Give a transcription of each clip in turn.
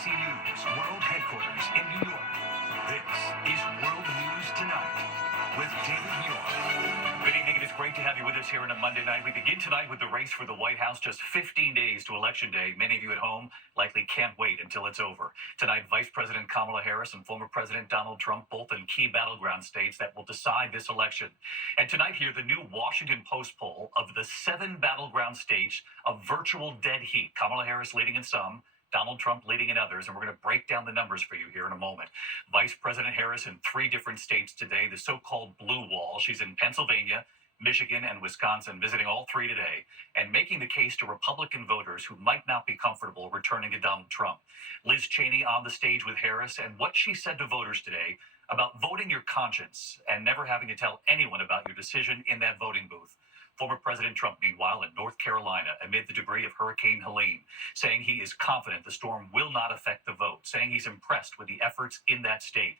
ABC News World Headquarters in New York. This is World News Tonight with David Muir. Good evening. It is great to have you with us here on a Monday night. We begin tonight with the race for the White House. Just 15 days to Election Day. Many of you at home likely can't wait until it's over. Tonight, Vice President Kamala Harris and former President Donald Trump both in key battleground states that will decide this election. And tonight here, the new Washington Post poll of the 7 battleground states of virtual dead heat. Kamala Harris leading in some, Donald Trump leading in others, and we're going to break down the numbers for you here in a moment. Vice President Harris in 3 different states today, the so-called blue wall. She's in Pennsylvania, Michigan, and Wisconsin, visiting all 3 today, and making the case to Republican voters who might not be comfortable returning to Donald Trump. Liz Cheney on the stage with Harris, and what she said to voters today about voting your conscience and never having to tell anyone about your decision in that voting booth. Former President Trump, meanwhile, in North Carolina, amid the debris of Hurricane Helene, saying he is confident the storm will not affect the vote, saying he's impressed with the efforts in that state.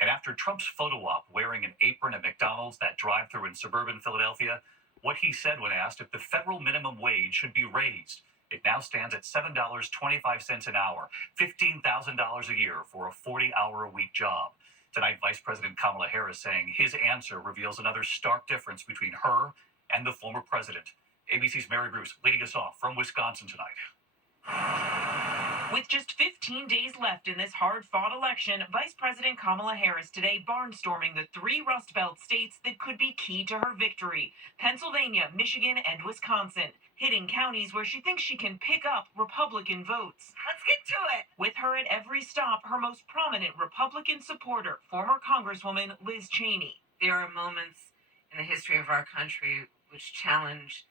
And after Trump's photo op wearing an apron at McDonald's, that drive-thru in suburban Philadelphia, what he said when asked if the federal minimum wage should be raised. It now stands at $7.25 an hour, $15,000 a year for a 40-hour-a-week job. Tonight, Vice President Kamala Harris saying his answer reveals another stark difference between her and the former president. ABC's Mary Bruce leading us off from Wisconsin tonight. With just 15 days left in this hard-fought election, Vice President Kamala Harris today barnstorming the 3 Rust Belt states that could be key to her victory: Pennsylvania, Michigan, and Wisconsin, hitting counties where she thinks she can pick up Republican votes. Let's get to it. With her at every stop, her most prominent Republican supporter, former Congresswoman Liz Cheney. There are moments in the history of our country which challenge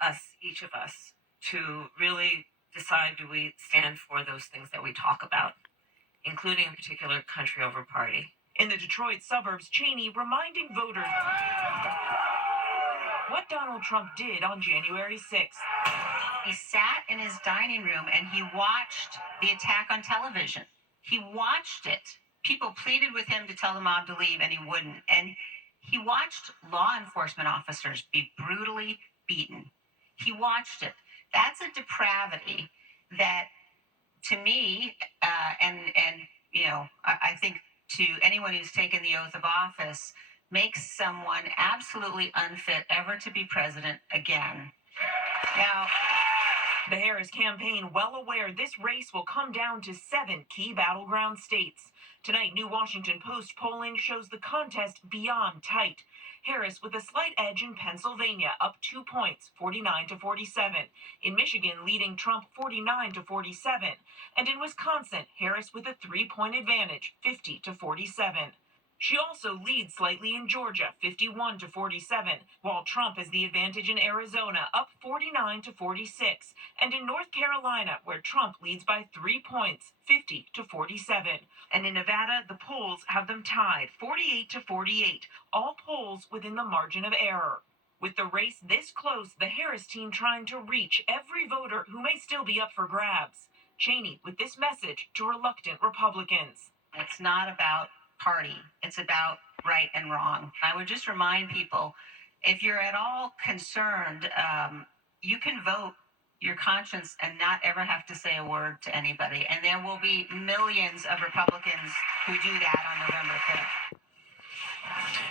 us, each of us, to really decide, do we stand for those things that we talk about, including in particular country over party. In the Detroit suburbs, Cheney reminding voters what Donald Trump did on January 6th. He sat in his dining room and he watched the attack on television. He watched it. People pleaded with him to tell the mob to leave and he wouldn't. And he watched law enforcement officers be brutally beaten. He watched it. That's a depravity that, to me, I think to anyone who's taken the oath of office, makes someone absolutely unfit ever to be president again. Now, the Harris campaign well aware this race will come down to 7 key battleground states. Tonight, New Washington Post polling shows the contest beyond tight. Harris with a slight edge in Pennsylvania, up 2 points, 49-47. In Michigan, leading Trump 49-47. And in Wisconsin, Harris with a 3-point advantage, 50-47. She also leads slightly in Georgia, 51-47, while Trump has the advantage in Arizona, up 49-46, and in North Carolina, where Trump leads by 3 points, 50-47. And in Nevada, the polls have them tied, 48-48, all polls within the margin of error. With the race this close, the Harris team trying to reach every voter who may still be up for grabs. Cheney with this message to reluctant Republicans. it's not about party. It's about right and wrong. I would just remind people, if you're at all concerned, you can vote your conscience and not ever have to say a word to anybody. And there will be millions of Republicans who do that on November 5th.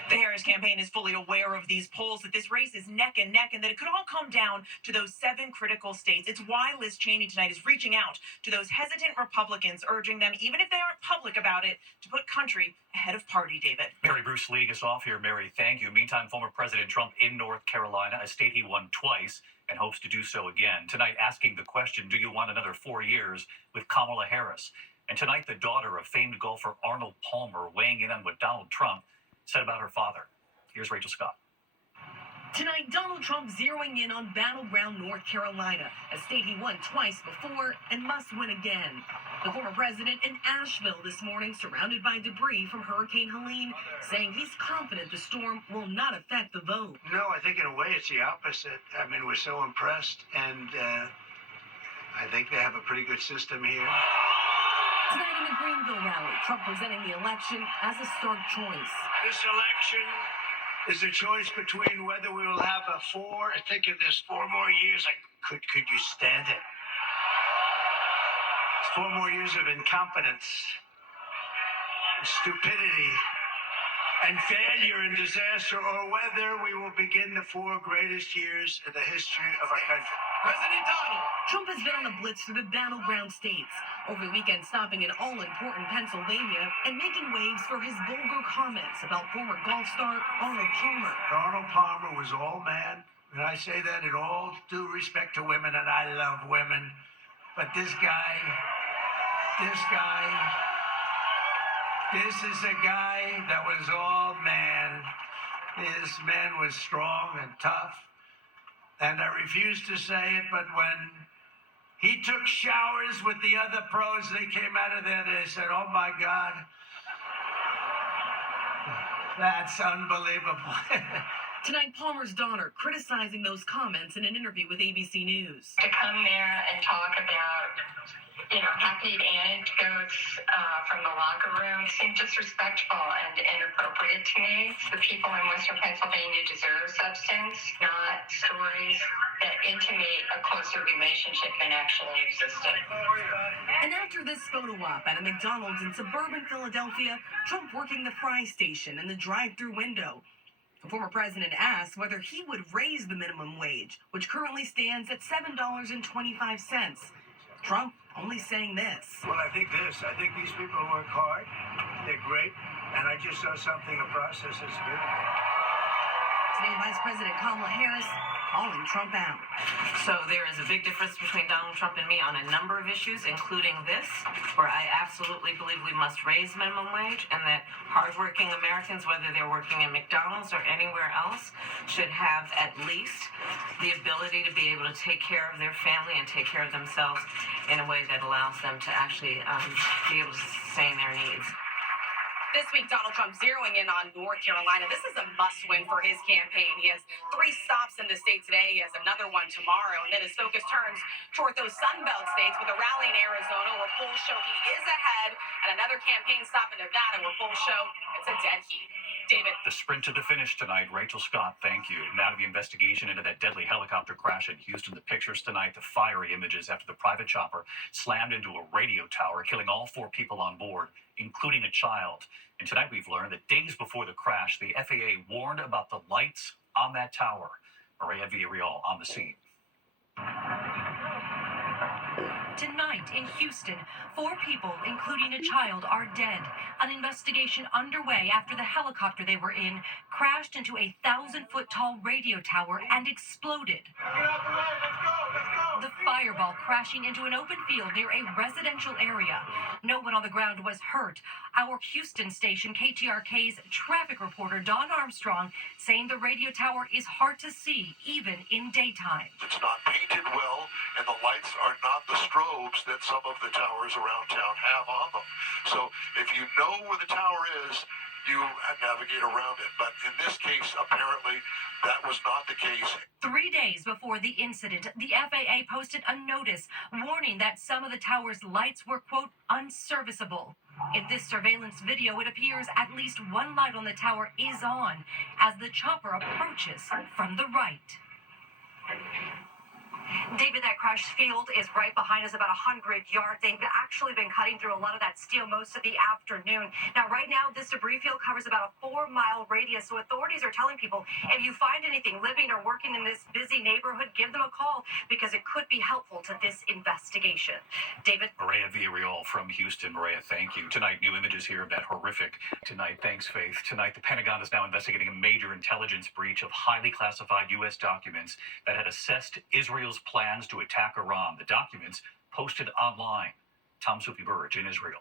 The Harris campaign is fully aware of these polls, that this race is neck and neck, and that it could all come down to those 7 critical states. It's why Liz Cheney tonight is reaching out to those hesitant Republicans, urging them, even if they aren't public about it, to put country ahead of party, David. Mary Bruce leading us off here. Mary, thank you. Meantime, former President Trump in North Carolina, a state he won twice and hopes to do so again. Tonight, asking the question, do you want another 4 years with Kamala Harris? And tonight, the daughter of famed golfer Arnold Palmer weighing in on what Donald Trump said about her father. Here's Rachel Scott. Tonight, Donald Trump zeroing in on battleground North Carolina, a state he won twice before and must win again. The former president in Asheville this morning, surrounded by debris from Hurricane Helene, saying he's confident the storm will not affect the vote. No, I think in a way it's the opposite. I mean, we're so impressed, and I think they have a pretty good system here. Tonight in the Greenville rally, Trump presenting the election as a stark choice. This election is a choice between whether we will have a 4. I think if there's 4 more years, could you stand it? 4 more years of incompetence, stupidity, and failure and disaster, or whether we will begin the 4 greatest years in the history of our country. President Donald Trump has been on a blitz through the battleground states over the weekend, stopping in all-important Pennsylvania and making waves for his vulgar comments about former golf star Arnold Palmer. Arnold Palmer was all man, and I say that in all due respect to women, and I love women. But this is a guy that was all man. This man was strong and tough. And I refuse to say it, but when he took showers with the other pros, they came out of there, they said, oh my God, that's unbelievable. Tonight, Palmer's daughter criticizing those comments in an interview with ABC News. To come there and talk about, hackneyed anecdotes from the locker room seemed disrespectful and inappropriate to me. The people in Western Pennsylvania deserve substance, not stories that intimate a closer relationship than actually existed. And after this photo op at a McDonald's in suburban Philadelphia, Trump working the fry station in the drive-through window. The former president asked whether he would raise the minimum wage, which currently stands at $7.25. Trump only saying this. Well, I think these people work hard. They're great. And I just saw something, a process that's beautiful. Today, Vice President Kamala Harris calling Trump out. So there is a big difference between Donald Trump and me on a number of issues, including this, where I absolutely believe we must raise minimum wage and that hardworking Americans, whether they're working in McDonald's or anywhere else, should have at least the ability to be able to take care of their family and take care of themselves in a way that allows them to actually be able to sustain their needs. This week, Donald Trump zeroing in on North Carolina. This is a must-win for his campaign. He has 3 stops in the state today. He has another one tomorrow. And then his focus turns toward those Sun Belt states with a rally in Arizona where polls show he is ahead, and another campaign stop in Nevada where polls show it's a dead heat. David. The sprint to the finish tonight. Rachel Scott, thank you. Now to the investigation into that deadly helicopter crash in Houston. The pictures tonight, the fiery images after the private chopper slammed into a radio tower, killing all 4 people on board, including a child. And tonight we've learned that days before the crash, the FAA warned about the lights on that tower. Maria Villarreal on the scene. Tonight in Houston, 4 people, including a child, are dead. An investigation underway after the helicopter they were in crashed into a 1,000-foot-tall radio tower and exploded. The fireball crashing into an open field near a residential area. No one on the ground was hurt. Our Houston station, KTRK's traffic reporter, Don Armstrong, saying the radio tower is hard to see, even in daytime. It's not painted well, and the lights are not the strobes that some of the towers around town have on them. So if you know where the tower is, you navigate around it. But in this case, apparently, that was not the case. 3 days before the incident, the FAA posted a notice warning that some of the tower's lights were, quote, unserviceable. In this surveillance video, it appears at least one light on the tower is on as the chopper approaches from the right. David, that crash field is right behind us, about 100 yards. They've actually been cutting through a lot of that steel most of the afternoon. Now, right now, this debris field covers about a 4-mile radius, so authorities are telling people, if you find anything living or working in this busy neighborhood, give them a call because it could be helpful to this investigation. David? Maria Villarreal from Houston. Maria, thank you. Tonight, new images here of that horrific. Tonight, thanks, Faith. Tonight, the Pentagon is now investigating a major intelligence breach of highly classified U.S. documents that had assessed Israel's plans to attack Iran. The documents posted online. Tom Sufi Burge in Israel.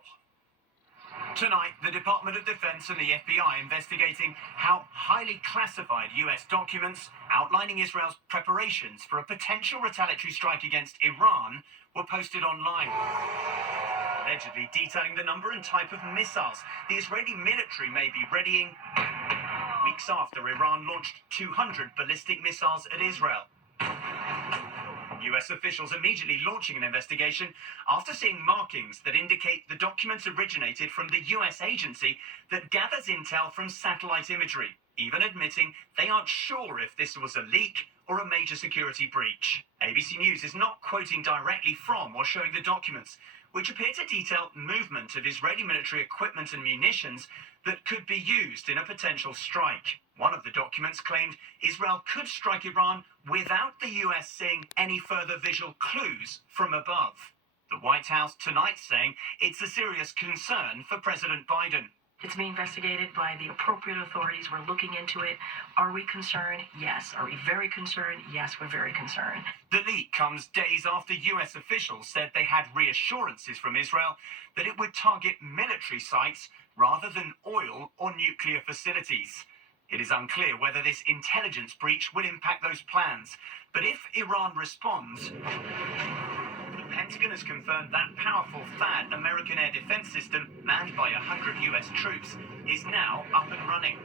Tonight, the Department of Defense and the FBI investigating how highly classified U.S. documents outlining Israel's preparations for a potential retaliatory strike against Iran were posted online. Allegedly detailing the number and type of missiles the Israeli military may be readying weeks after Iran launched 200 ballistic missiles at Israel. US officials immediately launching an investigation after seeing markings that indicate the documents originated from the US agency that gathers intel from satellite imagery, even admitting they aren't sure if this was a leak or a major security breach. ABC News is not quoting directly from or showing the documents, which appear to detail movement of Israeli military equipment and munitions that could be used in a potential strike. One of the documents claimed Israel could strike Iran without the US seeing any further visual clues from above. The White House tonight saying it's a serious concern for President Biden. It's being investigated by the appropriate authorities. We're looking into it. Are we concerned? Yes. Are we very concerned? Yes, we're very concerned. The leak comes days after US officials said they had reassurances from Israel that it would target military sites rather than oil or nuclear facilities. It is unclear whether this intelligence breach will impact those plans. But if Iran responds, the Pentagon has confirmed that powerful THAAD American air defense system, manned by 100 US troops, is now up and running.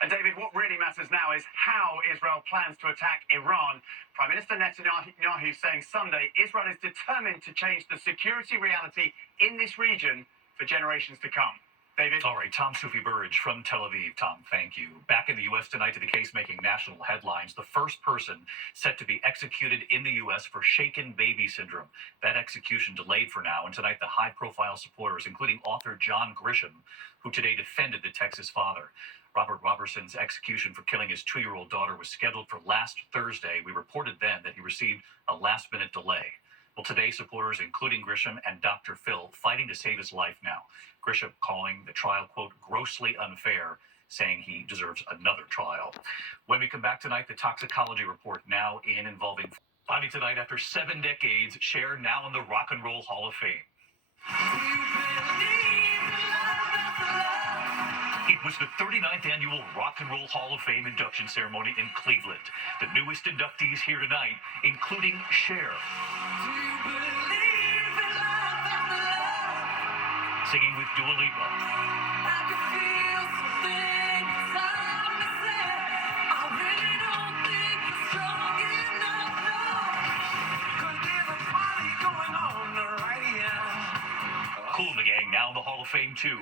And David, what really matters now is how Israel plans to attack Iran. Prime Minister Netanyahu saying Sunday Israel is determined to change the security reality in this region for generations to come. David? All right, Tom Sufi Burridge from Tel Aviv. Tom, thank you. Back in the U.S. tonight to the case making national headlines. The first person set to be executed in the U.S. for shaken baby syndrome. That execution delayed for now. And tonight, the high-profile supporters, including author John Grisham, who today defended the Texas father. Robert Robertson's execution for killing his 2-year-old daughter was scheduled for last Thursday. We reported then that he received a last-minute delay. Well, today, supporters, including Grisham and Dr. Phil, fighting to save his life now. Grisham calling the trial, quote, grossly unfair, saying he deserves another trial. When we come back tonight, the toxicology report now involving finally tonight after 7 decades, Cher now in the Rock and Roll Hall of Fame. It was the 39th annual Rock and Roll Hall of Fame induction ceremony in Cleveland. The newest inductees here tonight, including Cher. Singing with Dua Lipa. Kool and the Gang now in the Hall of Fame too.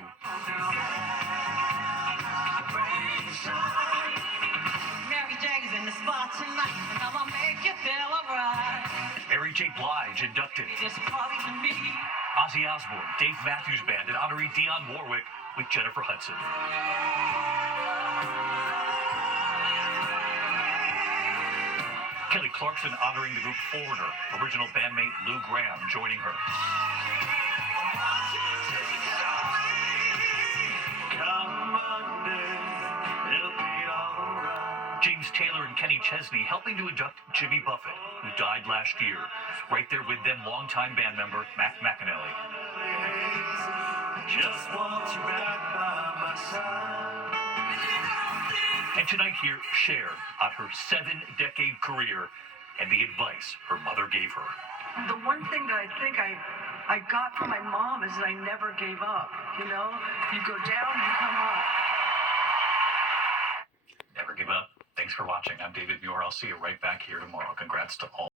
Mary J's in the spot tonight, and I'ma make you feel alright. Mary J. Blige inducted. Just party to me. Ozzy Osbourne, Dave Matthews Band, and honoree Dionne Warwick with Jennifer Hudson. Kelly Clarkson honoring the group Foreigner, original bandmate Lou Gramm joining her. James Taylor and Kenny Chesney helping to induct Jimmy Buffett, who died last year. Right there with them, longtime band member Matt McAnally. Just want you back by my side. And tonight here, Cher on her 7-decade career and the advice her mother gave her. The one thing that I think I got from my mom is that I never gave up. You know, you go down, you come up. Never give up. Thanks for watching. I'm David Muir. I'll see you right back here tomorrow. Congrats to all.